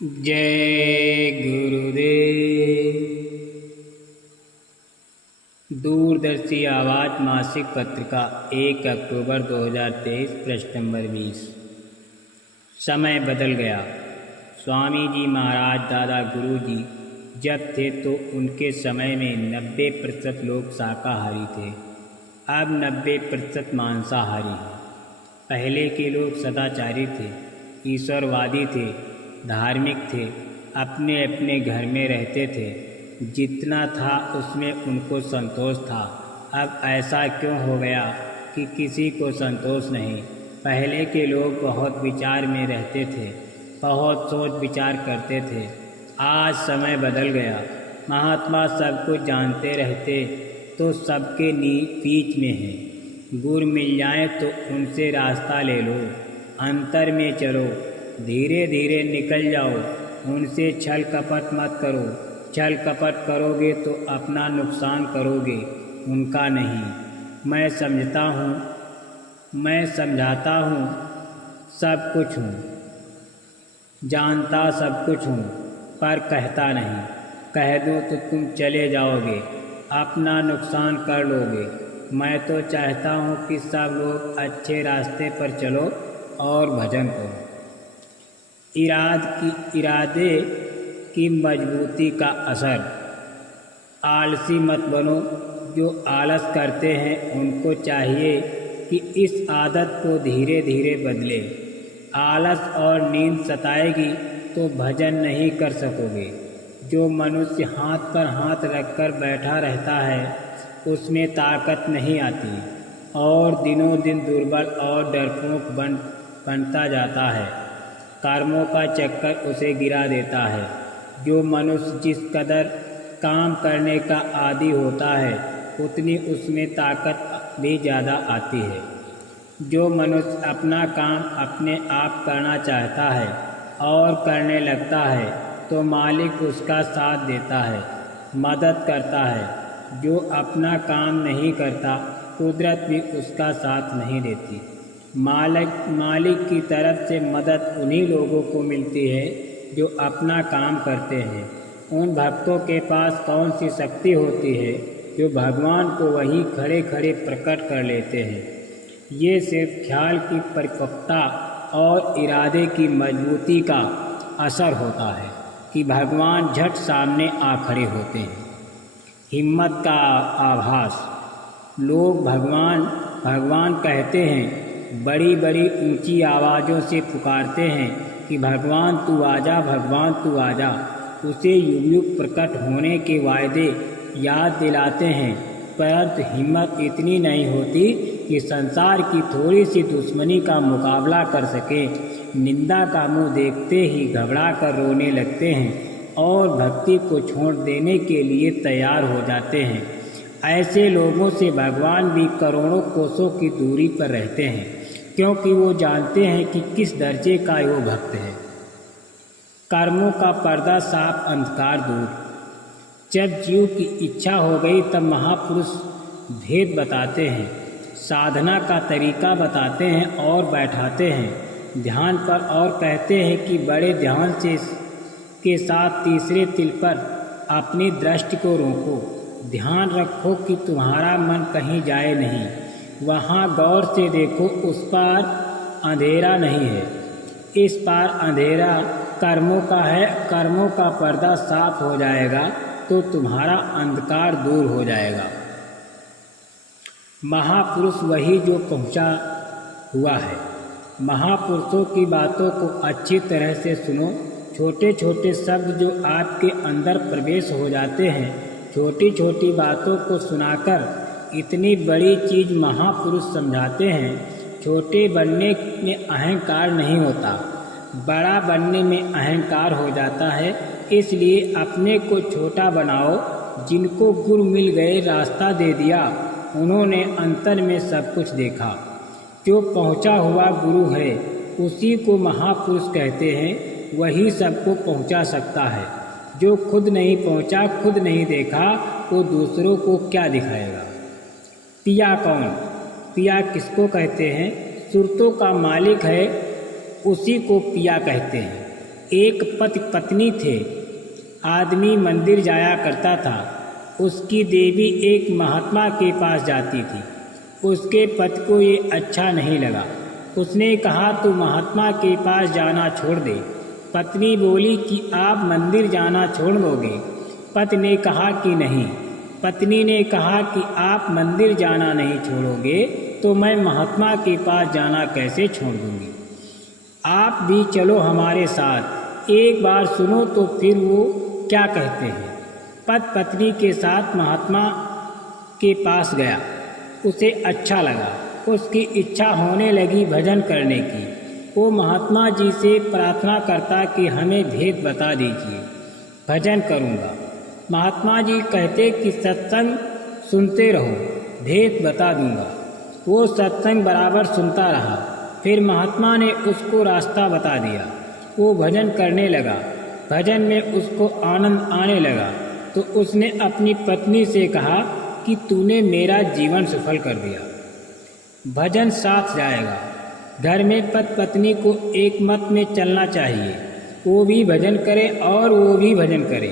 जय गुरुदेव। दूरदर्शी आवाज़ मासिक पत्रिका 1 अक्टूबर 2023 पृष्ठ नंबर 20। समय बदल गया। स्वामी जी महाराज दादा गुरु जी जब थे तो उनके समय में 90% लोग शाकाहारी थे। अब 90% मांसाहारी हैं। पहले के लोग सदाचारी थे, ईश्वरवादी थे, धार्मिक थे, अपने अपने घर में रहते थे। जितना था उसमें उनको संतोष था। अब ऐसा क्यों हो गया कि किसी को संतोष नहीं। पहले के लोग बहुत विचार में रहते थे, बहुत सोच विचार करते थे। आज समय बदल गया। महात्मा सब कुछ जानते रहते तो सबके बीच में है। गुरु मिल जाए तो उनसे रास्ता ले लो, अंतर में चलो, धीरे धीरे निकल जाओ। उनसे छल कपट मत करो। छल कपट करोगे तो अपना नुकसान करोगे, उनका नहीं। मैं समझाता हूँ, सब कुछ हूँ, जानता सब कुछ हूँ, पर कहता नहीं। कह दूँ तो तुम चले जाओगे, अपना नुकसान कर लोगे। मैं तो चाहता हूँ कि सब लोग अच्छे रास्ते पर चलो और भजन करो। इरादे की मजबूती का असर। आलसी मत बनो। जो आलस करते हैं उनको चाहिए कि इस आदत को धीरे धीरे बदले। आलस और नींद सताएगी तो भजन नहीं कर सकोगे। जो मनुष्य हाथ पर हाथ रखकर बैठा रहता है उसमें ताकत नहीं आती और दिनों दिन दुर्बल और डरपोक बनता जाता है। कर्मों का चक्कर उसे गिरा देता है। जो मनुष्य जिस कदर काम करने का आदी होता है उतनी उसमें ताकत भी ज़्यादा आती है। जो मनुष्य अपना काम अपने आप करना चाहता है और करने लगता है तो मालिक उसका साथ देता है, मदद करता है। जो अपना काम नहीं करता कुदरत भी उसका साथ नहीं देती। मालिक की तरफ से मदद उन्हीं लोगों को मिलती है जो अपना काम करते हैं। उन भक्तों के पास कौन सी शक्ति होती है जो भगवान को वहीं खड़े खड़े प्रकट कर लेते हैं। ये सिर्फ ख्याल की परिपक्वता और इरादे की मजबूती का असर होता है कि भगवान झट सामने आ खड़े होते हैं। हिम्मत का आभास। लोग भगवान कहते हैं, बड़ी बड़ी ऊंची आवाज़ों से पुकारते हैं कि भगवान तू आजा, भगवान तू आजा। उसे युग प्रकट होने के वायदे याद दिलाते हैं, परंतु हिम्मत इतनी नहीं होती कि संसार की थोड़ी सी दुश्मनी का मुकाबला कर सके। निंदा का मुंह देखते ही घबरा कर रोने लगते हैं और भक्ति को छोड़ देने के लिए तैयार हो जाते हैं। ऐसे लोगों से भगवान भी करोड़ों कोसों की दूरी पर रहते हैं, क्योंकि वो जानते हैं कि किस दर्जे का वो भक्त है। कर्मों का पर्दा साफ, अंधकार दूर। जब जीव की इच्छा हो गई तब महापुरुष भेद बताते हैं, साधना का तरीका बताते हैं और बैठाते हैं ध्यान पर और कहते हैं कि बड़े ध्यान के साथ तीसरे तिल पर अपनी दृष्टि को रोको। ध्यान रखो कि तुम्हारा मन कहीं जाए नहीं। वहाँ गौर से देखो, उस पार अंधेरा नहीं है, इस पार अंधेरा कर्मों का है। कर्मों का पर्दा साफ हो जाएगा तो तुम्हारा अंधकार दूर हो जाएगा। महापुरुष वही जो पहुँचा हुआ है। महापुरुषों की बातों को अच्छी तरह से सुनो। छोटे छोटे शब्द जो आपके अंदर प्रवेश हो जाते हैं, छोटी छोटी बातों को सुनाकर इतनी बड़ी चीज़ महापुरुष समझाते हैं। छोटे बनने में अहंकार नहीं होता, बड़ा बनने में अहंकार हो जाता है। इसलिए अपने को छोटा बनाओ। जिनको गुरु मिल गए, रास्ता दे दिया, उन्होंने अंतर में सब कुछ देखा। जो पहुंचा हुआ गुरु है उसी को महापुरुष कहते हैं। वही सबको पहुंचा सकता है। जो खुद नहीं पहुंचा, खुद नहीं देखा, वो दूसरों को क्या दिखाएगा। पिया कौन? पिया किसको कहते हैं? सुरतों का मालिक है, उसी को पिया कहते हैं। एक पति पत्नी थे। आदमी मंदिर जाया करता था। उसकी देवी एक महात्मा के पास जाती थी। उसके पति को ये अच्छा नहीं लगा। उसने कहा तू महात्मा के पास जाना छोड़ दे। पत्नी बोली कि आप मंदिर जाना छोड़ दोगे। पति ने कहा कि नहीं। पत्नी ने कहा कि आप मंदिर जाना नहीं छोड़ोगे तो मैं महात्मा के पास जाना कैसे छोड़ दूंगी। आप भी चलो हमारे साथ, एक बार सुनो तो फिर वो क्या कहते हैं। पति पत्नी के साथ महात्मा के पास गया। उसे अच्छा लगा। उसकी इच्छा होने लगी भजन करने की। वो महात्मा जी से प्रार्थना करता कि हमें भेद बता दीजिए, भजन करूँगा। महात्मा जी कहते कि सत्संग सुनते रहो, भेद बता दूंगा। वो सत्संग बराबर सुनता रहा। फिर महात्मा ने उसको रास्ता बता दिया। वो भजन करने लगा। भजन में उसको आनंद आने लगा तो उसने अपनी पत्नी से कहा कि तूने मेरा जीवन सफल कर दिया। भजन साथ जाएगा। घर में पति पत्नी को एक मत में चलना चाहिए। वो भी भजन करे और वो भी भजन करे।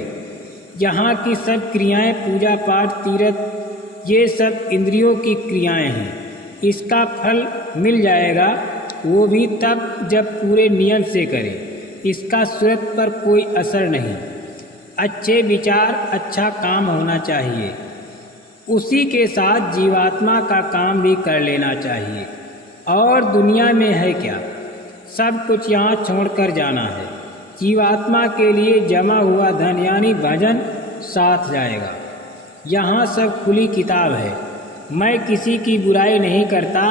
यहाँ की सब क्रियाएं, पूजा पाठ, तीर्थ, ये सब इंद्रियों की क्रियाएं हैं। इसका फल मिल जाएगा वो भी तब जब पूरे नियम से करे। इसका सूरत पर कोई असर नहीं। अच्छे विचार, अच्छा काम होना चाहिए। उसी के साथ जीवात्मा का काम भी कर लेना चाहिए। और दुनिया में है क्या, सब कुछ यहाँ छोड़कर जाना है। जीवात्मा के लिए जमा हुआ धन यानी भजन साथ जाएगा। यहाँ सब खुली किताब है। मैं किसी की बुराई नहीं करता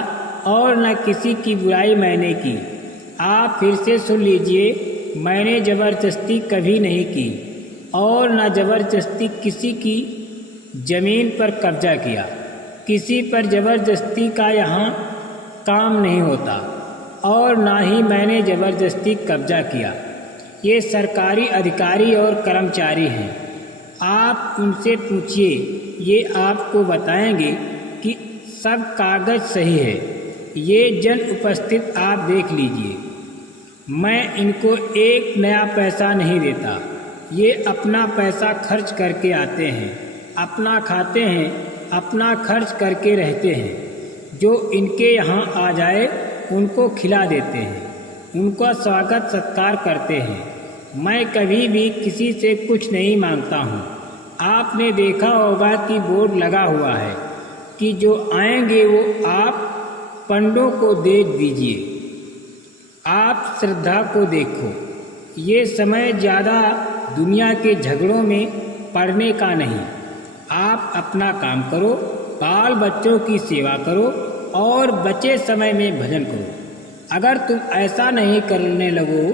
और न किसी की बुराई मैंने की। आप फिर से सुन लीजिए, मैंने ज़बरदस्ती कभी नहीं की और न ज़बरदस्ती किसी की ज़मीन पर कब्जा किया। किसी पर ज़बरदस्ती का यहाँ काम नहीं होता और ना ही मैंने ज़बरदस्ती कब्जा किया। ये सरकारी अधिकारी और कर्मचारी हैं। आप उनसे पूछिए, ये आपको बताएंगे कि सब कागज़ सही है। ये जन उपस्थित आप देख लीजिए। मैं इनको एक नया पैसा नहीं देता। ये अपना पैसा खर्च करके आते हैं, अपना खाते हैं, अपना खर्च करके रहते हैं। जो इनके यहाँ आ जाए उनको खिला देते हैं, उनका स्वागत सत्कार करते हैं। मैं कभी भी किसी से कुछ नहीं मांगता हूँ। आपने देखा होगा कि बोर्ड लगा हुआ है कि जो आएंगे वो आप पंडों को दे दीजिए। आप श्रद्धा को देखो। ये समय ज़्यादा दुनिया के झगड़ों में पड़ने का नहीं। आप अपना काम करो, बाल बच्चों की सेवा करो और बचे समय में भजन करो। अगर तुम ऐसा नहीं करने लगो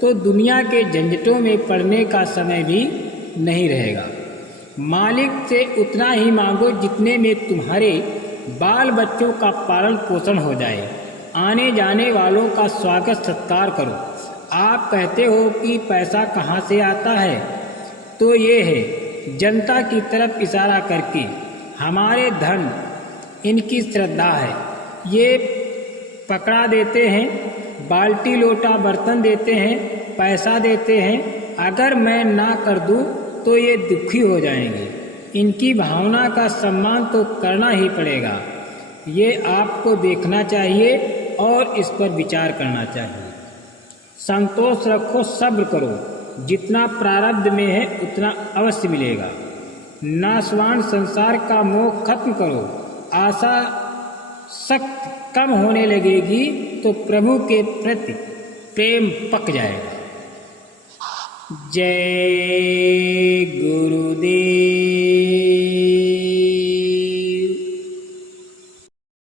तो दुनिया के झंझटों में पड़ने का समय भी नहीं रहेगा। मालिक से उतना ही मांगो जितने में तुम्हारे बाल बच्चों का पालन पोषण हो जाए। आने जाने वालों का स्वागत सत्कार करो। आप कहते हो कि पैसा कहाँ से आता है, तो ये है जनता की तरफ इशारा करके, हमारे धन इनकी श्रद्धा है। ये पकड़ा देते हैं, बाल्टी लोटा बर्तन देते हैं, पैसा देते हैं। अगर मैं ना कर दूं तो ये दुखी हो जाएंगे। इनकी भावना का सम्मान तो करना ही पड़ेगा। ये आपको देखना चाहिए और इस पर विचार करना चाहिए। संतोष रखो, सब्र करो। जितना प्रारब्ध में है उतना अवश्य मिलेगा। नाशवान संसार का मोह खत्म करो। आशा सख्त कम होने लगेगी तो प्रभु के प्रति प्रेम पक जाएगा। जय